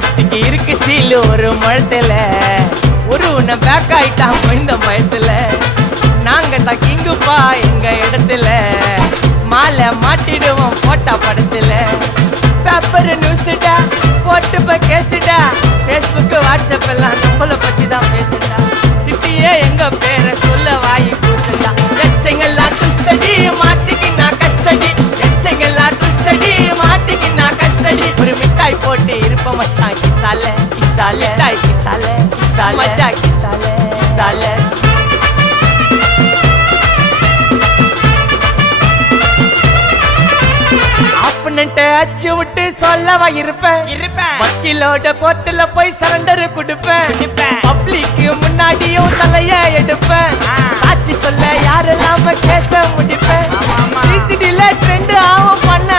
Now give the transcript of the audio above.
சேஃப்டிக்கு இருக்கு ஸ்டீல் ஒரு முழத்துல ஒரு உன்னை பேக் ஆயிட்டான் இந்த பயத்துல நாங்க தான் கிங்குப்பா எங்க இடத்துல மாலை மாட்டிடுவோம் போட்டா படத்துல பேப்பர் நியூஸ்டா போட்டு கேசுடா ஃபேஸ்புக் வாட்ஸ்அப் எல்லாம் நம்மளை பத்தி தான் பேசுடா சிட்டியே எங்க பேரை சொல்ல வாயி பூசுடா எச்சங்கெல்லாம் துஸ்தடி மாட்டிக்கினா கஸ்டடி எச்சங்கெல்லாம் துஸ்தடி மாட்டிக்கினா கஸ்டடி ஒரு மிட்டாய் போட்டு இருப்ப மச்சான் கிசால கிசால மிட்டாய் கிசால கிசால மச்சா கிசால கிசால அச்சு விட்டு சொல்லவா இருப்பேன் வக்கீலோட கோர்ட்டுல போய் சரண்டர் கொடுப்பேன் பப்ளிக்கு முன்னாடியும் தலைய எடுப்பேன் சாட்சி சொல்ல யாரெல்லாம் கேச முடிப்பேன் சிசிடில ட்ரெண்ட் ஆகும் பண்ண